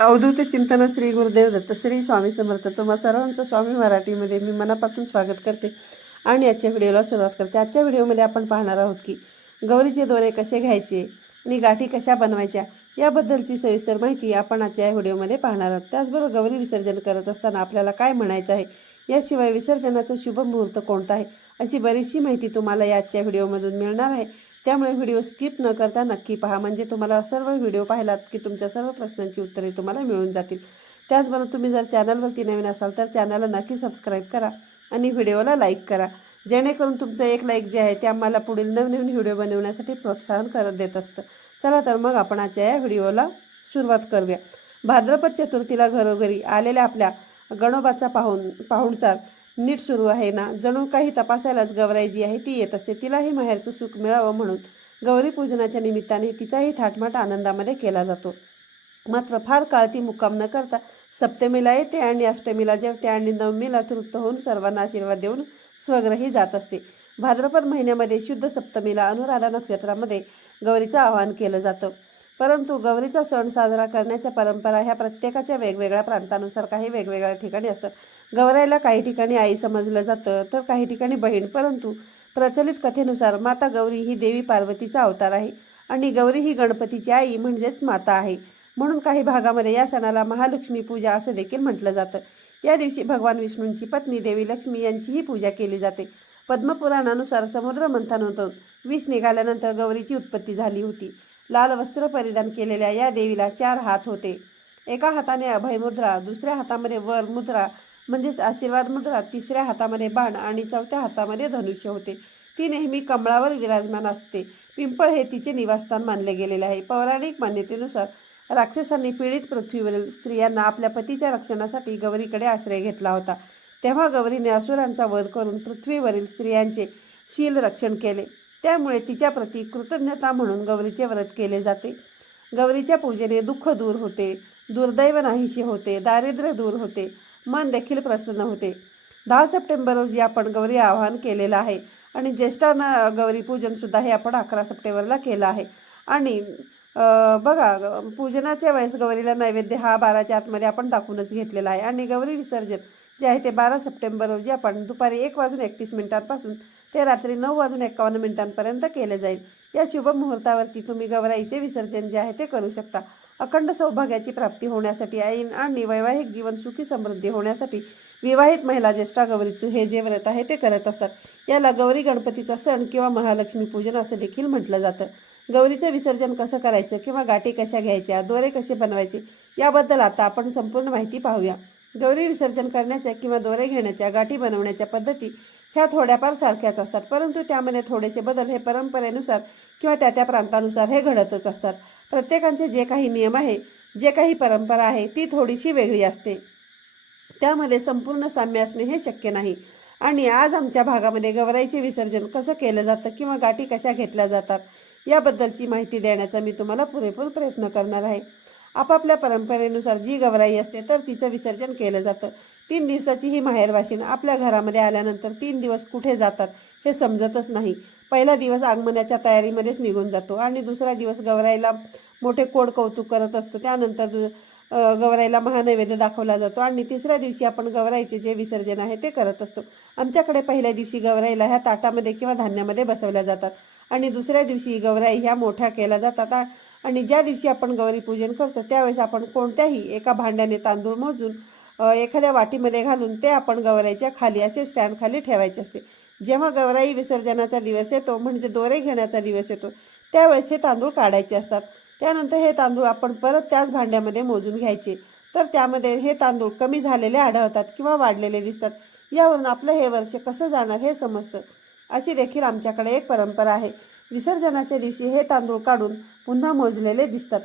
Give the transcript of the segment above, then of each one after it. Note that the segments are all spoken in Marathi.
अवधूत चिंतन श्री गुरुदेव दत्त श्री स्वामी समर्थ. तुम्हा सर्वांचं स्वामी मराठीमध्ये मी मनापासून स्वागत करते आणि आजच्या व्हिडिओला सुरुवात करते. आजच्या व्हिडिओमध्ये आपण पाहणार आहोत की गौरीचे दोरे कसे घ्यायचे आणि गाठी कशा बनवायच्या याबद्दलची सविस्तर माहिती आपण आजच्या या व्हिडिओमध्ये पाहणार आहोत. त्याचबरोबर गौरी विसर्जन करत असताना आपल्याला काय म्हणायचं आहे याशिवाय विसर्जनाचं शुभ मुहूर्त कोणता आहे अशी बरीचशी माहिती तुम्हाला या आजच्या व्हिडिओमधून मिळणार आहे. त्यामुळे व्हिडिओ स्किप न करता नक्की पहा. म्हणजे तुम्हाला सर्व व्हिडिओ पाहिलात की तुमच्या सर्व प्रश्नांची उत्तरे तुम्हाला मिळून जातील. त्याचबरोबर तुम्ही जर चॅनलवरती नवीन असाल तर चॅनलला नक्की सबस्क्राईब करा आणि व्हिडिओला लाईक करा. जेणेकरून तुमचं एक लाईक जे आहे ते आम्हाला पुढील नवनवीन व्हिडिओ बनवण्यासाठी प्रोत्साहन करत देत असतं. चला तर मग आपण आजच्या या व्हिडिओला सुरुवात करूया. भाद्रपद चतुर्थीला घरोघरी आलेल्या आपल्या गणोबाचा पाहून पाहुणचार नीट सुरू आहे ना. जणू काही तपासायलाच गौराई जी आहे ती येत असते. तिलाही माहेरचं सुख मिळावं म्हणून गौरी पूजनाच्या निमित्ताने तिचाही थाटमाट आनंदामध्ये केला जातो. मात्र फार काळ ती मुक्काम न करता सप्तमीला येते आणि अष्टमीला जेवते आणि नवमीला तृप्त होऊन सर्वांना आशीर्वाद देऊन स्वग्रही जात असते. भाद्रपद महिन्यामध्ये शुद्ध सप्तमीला अनुराधा नक्षत्रामध्ये गौरीचं आवाहन केलं जातं. परंतु गौरीचा सण साजरा करण्याच्या परंपरा ह्या प्रत्येकाच्या वेगवेगळ्या प्रांतानुसार काही वेगवेगळ्या ठिकाणी असतात. गौराईला काही ठिकाणी आई समजलं जातं तर काही ठिकाणी बहीण. परंतु प्रचलित कथेनुसार माता गौरी ही देवी पार्वतीचा अवतार आहे आणि गौरी ही गणपतीची आई म्हणजेच माता आहे. म्हणून काही भागामध्ये या सणाला महालक्ष्मी पूजा असं देखील म्हटलं जातं. या दिवशी भगवान विष्णूंची पत्नी देवी लक्ष्मी यांचीही पूजा केली जाते. पद्मपुराणानुसार समुद्र मंथनातून विष निघाल्यानंतर गौरीची उत्पत्ती झाली होती. लाल वस्त्र परिधान केलेल्या या देवीला चार हात होते. एका हाताने अभय मुद्रा दुसऱ्या हातामध्ये वर मुद्रा म्हणजेच आशीर्वाद मुद्रा तिसऱ्या हातामध्ये बाण आणि चौथ्या हातामध्ये धनुष्य होते. ती नेहमी कमळावर विराजमान असते. पिंपळ हे तिचे निवासस्थान मानले गेलेले आहे. पौराणिक मान्यतेनुसार राक्षसांनी पीडित पृथ्वीवरील स्त्रियांना आपल्या पतीच्या रक्षणासाठी गौरीकडे आश्रय घेतला होता. तेव्हा गौरीने असुरांचा वध करून पृथ्वीवरील स्त्रियांचे शील रक्षण केले. त्यामुळे तिच्याप्रती कृतज्ञता म्हणून गौरीचे व्रत केले जाते. गौरीच्या पूजेने दुःख दूर होते दुर्दैव नाहीशी होते दारिद्र्य दूर होते मन देखील प्रसन्न होते. दहा सप्टेंबर रोजी आपण गौरी आवाहन केलेलं आहे आणि ज्येष्ठांना गौरी पूजनसुद्धा हे आपण अकरा सप्टेंबरला केलं आहे. आणि बघा ग- पूजनाच्या वेळेस गौरीला नैवेद्य हा बाराच्या आतमध्ये आपण दाखवूनच घेतलेला आहे. आणि गौरी विसर्जन जे आहे ते बारा सप्टेंबर रोजी आपण दुपारी एक वाजून एकतीस मिनिटांपासून ते रात्री नऊ वाजून एकावन्न मिनिटांपर्यंत केले जाईल. या शुभ मुहूर्तावरती तुम्ही गौराईचे विसर्जन जे आहे ते करू शकता. अखंड सौभाग्याची प्राप्ती होण्यासाठी ऐन आणि वैवाहिक जीवन सुखी समृद्धी होण्यासाठी विवाहित महिला ज्येष्ठा गौरीचं हे जे व्रत आहे ते करत असतात. याला गौरी गणपतीचा सण किंवा महालक्ष्मी पूजन असं देखील म्हटलं जातं. गौरीचं विसर्जन कसं करायचं किंवा गाठी कशा घ्यायच्या दोरे कसे बनवायचे याबद्दल आता आपण संपूर्ण माहिती पाहूया. गौरी विसर्जन करण्याच्या किंवा दोरे घेण्याच्या गाठी बनवण्याच्या पद्धती ह्या थोड्याफार सारख्याच असतात. परंतु त्यामध्ये थोडेसे बदल हे परंपरेनुसार किंवा त्या त्या प्रांतानुसार हे घडतच असतात. प्रत्येकांचे जे काही नियम आहे जे काही परंपरा आहे ती थोडीशी वेगळी असते. त्यामध्ये संपूर्ण साम्य असणे हे शक्य नाही. आणि आज आमच्या भागामध्ये गवराईचे विसर्जन कसं केलं जातं किंवा गाठी कशा घेतल्या जातात याबद्दलची माहिती देण्याचा मी तुम्हाला पुरेपूर प्रयत्न करणार आहे. आपापल्या परंपरेनुसार जी गवराई असते तर तिचं विसर्जन केलं जातं. तीन दिवसाची ही माहेरवाशीण आपल्या घरामध्ये आल्यानंतर तीन दिवस कुठे जातात हे समजतच नाही. पहिला दिवस आगमनाच्या तयारीमध्येच निघून जातो आणि दुसरा दिवस गवराईला मोठे कोड कौतुक करत असतो. त्यानंतर दु- गवराईला महानैवेद्य दाखवला जातो आणि तिसऱ्या दिवशी आपण गवराईचे जे विसर्जन आहे ते करत असतो. आमच्याकडे पहिल्या दिवशी गवराईला ह्या ताटामध्ये किंवा धान्यामध्ये बसवल्या जातात आणि दुसऱ्या दिवशी गवराई ह्या मोठ्या केल्या जातात. आ- आणि ज्या दिवशी आपण गौरी पूजन करतो त्यावेळेस आपण कोणत्याही एका भांड्याने तांदूळ मोजून एखाद्या वाटीमध्ये घालून ते आपण गवराईच्या खाली असे स्टँडखाली ठेवायचे असते. जेव्हा गवराई विसर्जनाचा दिवस येतो म्हणजे दोरे घेण्याचा दिवस येतो त्यावेळेस हे तांदूळ काढायचे असतात. त्यानंतर हे तांदूळ आपण परत त्याच भांड्यामध्ये मोजून घ्यायचे. तर त्यामध्ये हे तांदूळ कमी झालेले आढळतात किंवा वाढलेले दिसतात. यावरून आपलं हे वर्ष कसं जाणार हे समजतं. अशी देखील आमच्याकडे एक परंपरा आहे. विसर्जनाच्या दिवशी हे तांदूळ काढून पुन्हा मोजलेले दिसतात.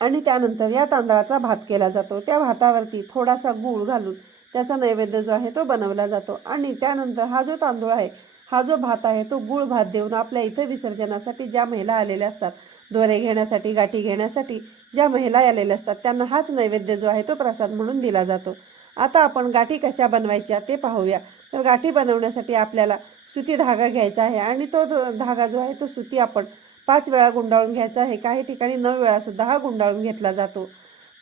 आणि त्यानंतर या तांदळाचा भात केला जातो. त्या भातावरती थोडासा गूळ घालून त्याचा नैवेद्य जो आहे तो बनवला जातो. आणि त्यानंतर हा जो तांदूळ आहे हा जो भात आहे तो गूळ भात देऊन आपल्या इथं विसर्जनासाठी ज्या महिला आलेल्या असतात दोरे घेण्यासाठी गाठी घेण्यासाठी ज्या महिला आलेल्या असतात त्यांना हाच नैवेद्य जो आहे तो प्रसाद म्हणून दिला जातो. आता आपण गाठी कशा बनवायच्या ते पाहूया. तर गाठी बनवण्यासाठी आपल्याला सुती धागा घ्यायचा आहे आणि तो धागा जो आहे तो सुती आपण पाच वेळा गुंडाळून घ्यायचा आहे. काही ठिकाणी नऊ वेळासुद्धा हा गुंडाळून घेतला जातो.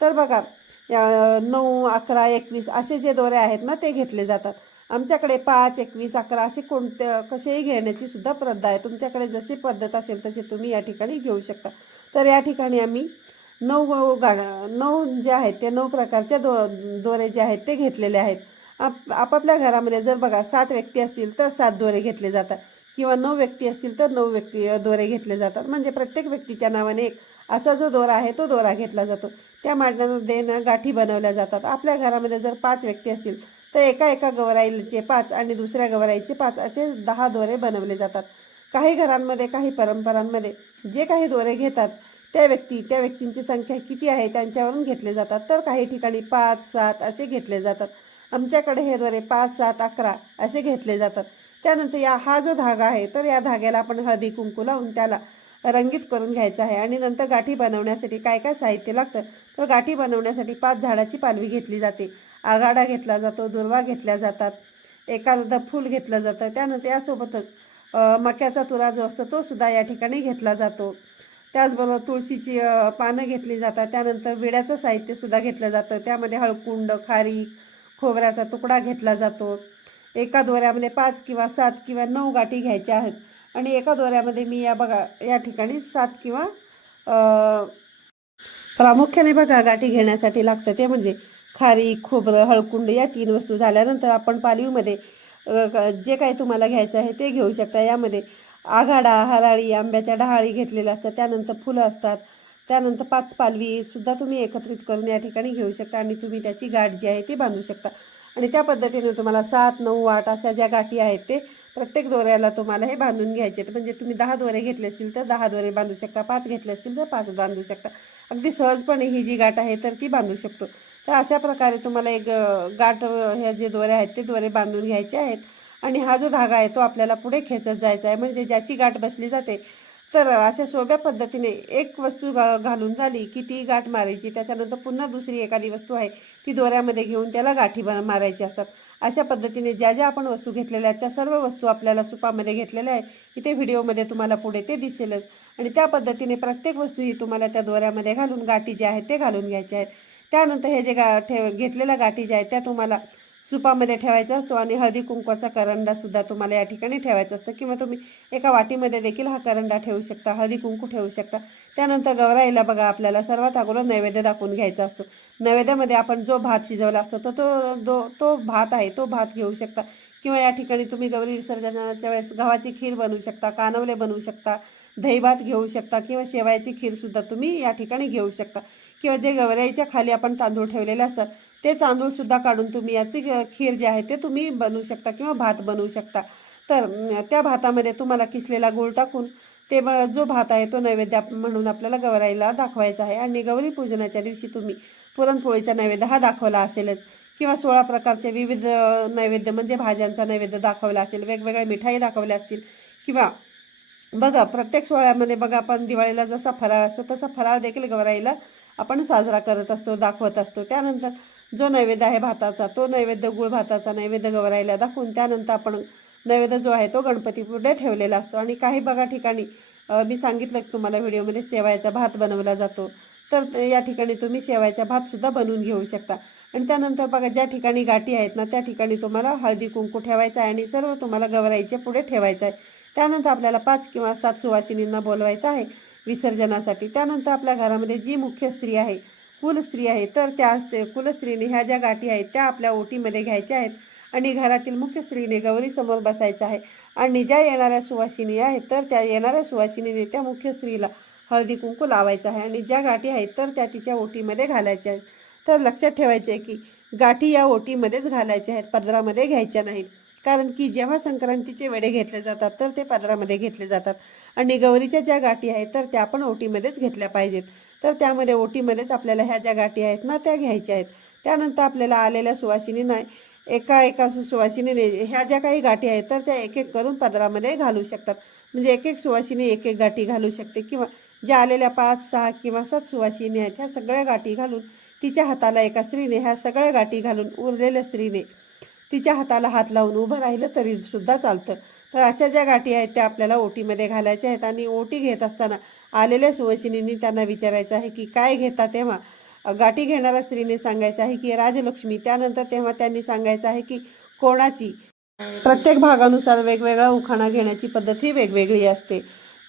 तर बघा या नऊ अकरा एकवीस असे जे दोरे आहेत ना ते घेतले जातात. आमच्याकडे पाच एकवीस अकरा असे कोणते कसेही घेण्याची सुद्धा पद्धत आहे. तुमच्याकडे जशी पद्धत असेल तशी तुम्ही या ठिकाणी घेऊ शकता. तर या ठिकाणी आम्ही नऊ गाड नऊ जे आहेत ते नऊ प्रकारच्या दो दोरे जे आहेत ते घेतलेले आहेत. आप आपापल्या घरामध्ये जर बघा सात व्यक्ती असतील तर सात दोरे घेतले जातात. किंवा नऊ व्यक्ती असतील तर नऊ व्यक्ती दोरे घेतले जातात. म्हणजे प्रत्येक व्यक्तीच्या नावाने एक असा जो दोरा आहे तो दोरा घेतला जातो. त्या मांडण्यामध्ये ना गाठी बनवल्या जातात. आपल्या घरामध्ये जर पाच व्यक्ती असतील तर एका एका गवराईचे पाच आणि दुसऱ्या गवराईचे पाच असे दहा दोरे बनवले जातात. काही घरांमध्ये काही परंपरांमध्ये जे काही दोरे घेतात त्या व्यक्ती त्या व्यक्तींची संख्या किती आहे त्यांच्यावरून घेतले जातात. तर काही ठिकाणी पाच सात असे घेतले जातात. आमच्याकडे हे द्वारे पाच सात अकरा असे घेतले जातात. त्यानंतर या हा जो धागा आहे तर या धाग्याला आपण हळदी कुंकू लावून त्याला रंगीत करून घ्यायचं आहे. आणि नंतर गाठी बनवण्यासाठी काय काय साहित्य लागतं? तर गाठी बनवण्यासाठी पाच झाडाची पालवी घेतली जाते. आघाडा घेतला जातो दुर्वा घेतल्या जातात एखादं फूल घेतलं जातं. त्यानंतर यासोबतच मक्याचा तुरा जो असतो तो सुद्धा या ठिकाणी घेतला जातो. त्याचबरोबर तुळशीची पानं घेतली जातात. त्यानंतर विड्याचं साहित्यसुद्धा घेतलं जातं. त्यामध्ये हळकुंड खारी खोबऱ्याचा तुकडा घेतला जातो. एका दोऱ्यामध्ये पाच किंवा सात किंवा नऊ गाठी घ्यायच्या आहेत. आणि एका दोऱ्यामध्ये मी या बघा या ठिकाणी सात किंवा प्रामुख्याने बघा गाठी घेण्यासाठी लागतं ते म्हणजे खारी खोबरं हळकुंड या तीन वस्तू झाल्यानंतर आपण पालवीमध्ये क- जे काही तुम्हाला घ्यायचं आहे ते घेऊ शकता. यामध्ये आघाडा हराळी आंब्याच्या डहाळी घेतलेल्या असतात. त्यानंतर फुलं असतात. त्यानंतर पाच पालवी सुद्धा तुम्ही एकत्रित करून या ठिकाणी घेऊ शकता आणि तुम्ही त्याची गाठ जी आहे ती बांधू शकता. आणि त्या पद्धतीने तुम्हाला सात नऊ आठ अशा ज्या गाठी आहेत ते प्रत्येक दोऱ्याला तुम्हाला हे बांधून घ्यायचे. आहेत. म्हणजे तुम्ही दहा दोरे घेतले असतील तर दहा दोरे बांधू शकता. पाच घेतले असतील तर पाच बांधू शकता. अगदी सहजपणे ही जी गाठ आहे तर ती बांधू शकतो. तर अशा प्रकारे तुम्हाला एक गाठ ह्या जे दोऱ्या आहेत ते दोरे बांधून घ्यायचे आहेत. आणि हा जो धागा आहे तो आपल्याला पुढे खेचत जायचा आहे. म्हणजे ज्याची गाठ बसली जाते तर अशा सोप्या पद्धतीने एक वस्तू घा घालून झाली की ती गाठ मारायची. त्याच्यानंतर पुन्हा दुसरी एखादी वस्तू आहे ती दोऱ्यामध्ये घेऊन त्याला गाठी बन मारायची असतात. अशा पद्धतीने ज्या ज्या आपण वस्तू घेतलेल्या आहेत त्या सर्व वस्तू आपल्याला सुपामध्ये घेतलेल्या आहे इथे व्हिडिओमध्ये तुम्हाला पुढे ते दिसेलच. आणि त्या पद्धतीने प्रत्येक वस्तू ही तुम्हाला त्या दोऱ्यामध्ये घालून गाठी ज्या आहेत ते घालून घ्यायच्या आहेत त्यानंतर हे जे गा ठेव घेतलेल्या गाठी ज्या आहेत त्या तुम्हाला सुपामध्ये ठेवायचा असतो आणि हळदी कुंकवाचा करंडासुद्धा तुम्हाला या ठिकाणी ठेवायचा असतं. किंवा तुम्ही एका वाटीमध्ये देखील हा करंडा ठेवू शकता हळदी कुंकू ठेवू शकता. त्यानंतर गौराईला बघा आपल्याला सर्वात अगोदर नैवेद्य दाखवून घ्यायचा असतो. नैवेद्यामध्ये आपण जो भात शिजवला असतो तर तो दो तो भात आहे तो भात घेऊ शकता. किंवा या ठिकाणी तुम्ही गौरी विसर्जनाच्या वेळेस गव्हाची खीर बनवू शकता कानवले बनवू शकता दहीभात घेऊ शकता किंवा शेवायची खीरसुद्धा तुम्ही या ठिकाणी घेऊ शकता. किंवा जे गवऱ्याच्या खाली आपण तांदूळ ठेवलेले असतात ते तांदूळसुद्धा काढून तुम्ही याची खीर जे आहे ते तुम्ही बनवू शकता किंवा भात बनवू शकता. तर त्या भातामध्ये तुम्हाला किसलेला गूळ टाकून ते ब जो भात आहे तो नैवेद्य म्हणून आपल्याला गवराईला दाखवायचा आहे. आणि गौरी पूजनाच्या दिवशी तुम्ही पुरणपोळीचा नैवेद्य हा दाखवला असेलच किंवा सोळा प्रकारचे विविध नैवेद्य म्हणजे भाज्यांचा नैवेद्य दाखवला असेल वेगवेगळ्या मिठाई दाखवल्या असतील किंवा बघा प्रत्येक सोहळ्यामध्ये बघा आपण दिवाळीला जसा फराळ असतो तसा फराळ देखील गौराईला आपण साजरा करत असतो दाखवत असतो. त्यानंतर जो नैवेद्य आहे भाताचा तो नैवेद्य गुळ भाताचा नैवेद्य गवरायला दाखवून त्यानंतर आपण नैवेद्य जो आहे तो गणपतीपुढे ठेवलेला असतो. आणि काही बघा ठिकाणी मी सांगितलं की तुम्हाला व्हिडिओमध्ये शेवायचा भात बनवला जातो. तर या ठिकाणी तुम्ही शेवायचा भातसुद्धा बनवून घेऊ शकता. आणि त्यानंतर बघा ज्या ठिकाणी गाठी आहेत ना त्या ठिकाणी तुम्हाला हळदी कुंकू ठेवायचं आहे आणि सर्व तुम्हाला गवराईच्या पुढे ठेवायचं आहे. त्यानंतर आपल्याला पाच किंवा सात सुवासिनींना बोलवायचं आहे. विसर्जनासाठी. त्यानंतर आपल्या घरामध्ये जी मुख्य स्त्री आहे कुलस्त्री आहे तर त्या कुलस्त्रीने ह्या ज्या गाठी आहेत त्या आपल्या ओटीमध्ये घ्यायच्या आहेत आणि घरातील मुख्य स्त्रीने गौरीसमोर बसायचं आहे. आणि ज्या येणाऱ्या सुवासिनी आहेत तर त्या येणाऱ्या सुवासिनीने त्या मुख्य स्त्रीला हळदी कुंकू लावायचं आहे आणि ज्या गाठी आहेत तर त्या तिच्या ओटीमध्ये घालायच्या आहेत. तर लक्षात ठेवायचे आहे की गाठी या ओटीमध्येच घालायच्या आहेत पदरामध्ये घ्यायच्या नाहीत. कारण की जेव्हा संक्रांतीचे वेडे घेतले जातात तर ते पदरामध्ये घेतले जातात. आणि गौरीच्या ज्या गाठी आहेत तर त्या पण ओटीमध्येच घेतल्या पाहिजेत. तर त्यामध्ये ओटीमध्येच आपल्याला ह्या ज्या गाठी आहेत ना त्या घ्यायच्या आहेत. त्यानंतर आपल्याला आलेल्या सुवासिनींना एका एका सु- सुवासिनीने ह्या ज्या काही गाठी आहेत तर त्या एक एक करून पदरामध्ये घालू शकतात. म्हणजे एक एक सुवासिनी एक एक गाठी घालू शकते किंवा ज्या आलेल्या पाच सहा किंवा सात सुवासिनी आहेत ह्या सगळ्या गाठी घालून तिच्या हाताला एका स्त्रीने ह्या सगळ्या गाठी घालून उरलेल्या स्त्रीने तिच्या हाताला हात लावून उभं राहिलं तरी सुद्धा चालतं. तर अशा ज्या गाठी आहेत त्या आपल्याला ओटीमध्ये घालायच्या आहेत आणि ओटी घेत असताना आलेल्या सुवशिनींनी त्यांना विचारायचं आहे की काय घेता तेव्हा? गाठी घेणाऱ्या स्त्रीने सांगायचं आहे की राजलक्ष्मी. त्यानंतर तेव्हा त्यांनी सांगायचं आहे की कोणाची? प्रत्येक भागानुसार वेगवेगळा उखाणा घेण्याची पद्धत ही वेगवेगळी असते.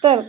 तर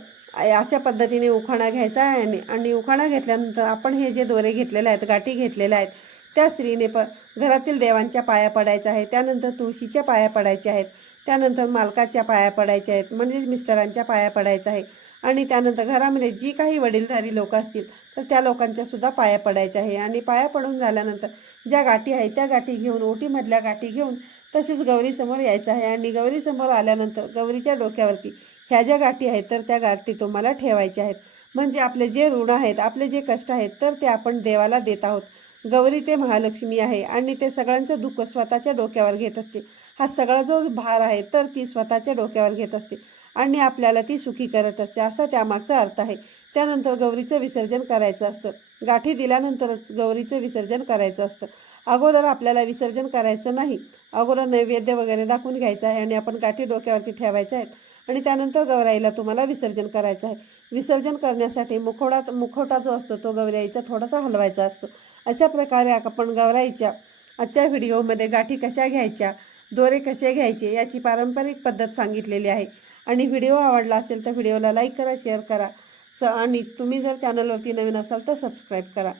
अशा पद्धतीने उखाणा घ्यायचा आहे आणि आणि उखाणा घेतल्यानंतर आपण हे जे दोरे घेतलेले आहेत गाठी घेतलेल्या आहेत त्या स्त्रीने प घरातील देवांच्या पाया पडायच्या आहे त्यानंतर तुळशीच्या पाया पडायच्या आहेत. त्यानंतर मालकाच्या पाया पडायच्या आहेत. म्हणजेच मिस्टरांच्या पाया पडायच्या आहे. आणि त्यानंतर घरामध्ये जी काही वडीलधारी लोक असतील तर त्या लोकांच्या सुद्धा पाया पडायच्या आहे. आणि पाया पडून झाल्यानंतर ज्या गाठी आहेत त्या गाठी घेऊन ओटीमधल्या गाठी घेऊन तसेच गौरीसमोर यायचं आहे. आणि गौरीसमोर आल्यानंतर गौरीच्या डोक्यावरती ह्या ज्या गाठी आहेत तर त्या गाठी तुम्हाला ठेवायच्या आहेत. म्हणजे आपले जे ऋण आहेत आपले जे कष्ट आहेत तर ते आपण देवाला देत आहोत. गौरी ते महालक्ष्मी आहे आणि ते सगळ्यांचं दुःख स्वतःच्या डोक्यावर घेत असते. हा सगळा जो भार आहे तर ती स्वतःच्या डोक्यावर घेत असते आणि आपल्याला ती सुखी करत असते असा त्यामागचा अर्थ आहे. त्यानंतर गौरीचं विसर्जन करायचं असतं. गाठी दिल्यानंतरच गौरीचं विसर्जन करायचं असतं. अगोदर आपल्याला विसर्जन करायचं नाही. अगोदर नैवेद्य वगैरे दाखवून घ्यायचं आहे आणि आपण गाठी डोक्यावरती ठेवायच्या आहेत आणि त्यानंतर गौराईला तुम्हाला विसर्जन करायचं आहे. विसर्जन करण्यासाठी मुखोडा मुखवटा जो असतो तो गौराईचा थोडासा हलवायचा असतो. अशा प्रकारे आपण गवरायच्या आजच्या व्हिडिओमध्ये गाठी कशा घ्यायच्या दोरे कसे घ्यायचे याची पारंपरिक पद्धत सांगितलेली आहे. आणि व्हिडिओ आवडला असेल तर व्हिडिओला लाईक करा शेअर करा. स आणि तुम्ही जर चॅनलवरती नवीन असाल तर सबस्क्राईब करा.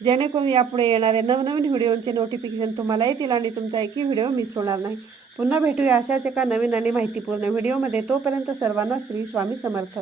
जेणेकरून यापुढे येणाऱ्या नवनवीन व्हिडिओंचे नोटिफिकेशन तुम्हाला येतील आणि तुमचा एकही व्हिडिओ मिस होणार नाही. पुन्हा भेटूया अशाच एका नवीन आणि माहितीपूर्ण व्हिडिओमध्ये. तोपर्यंत सर्वांना श्री स्वामी समर्थ.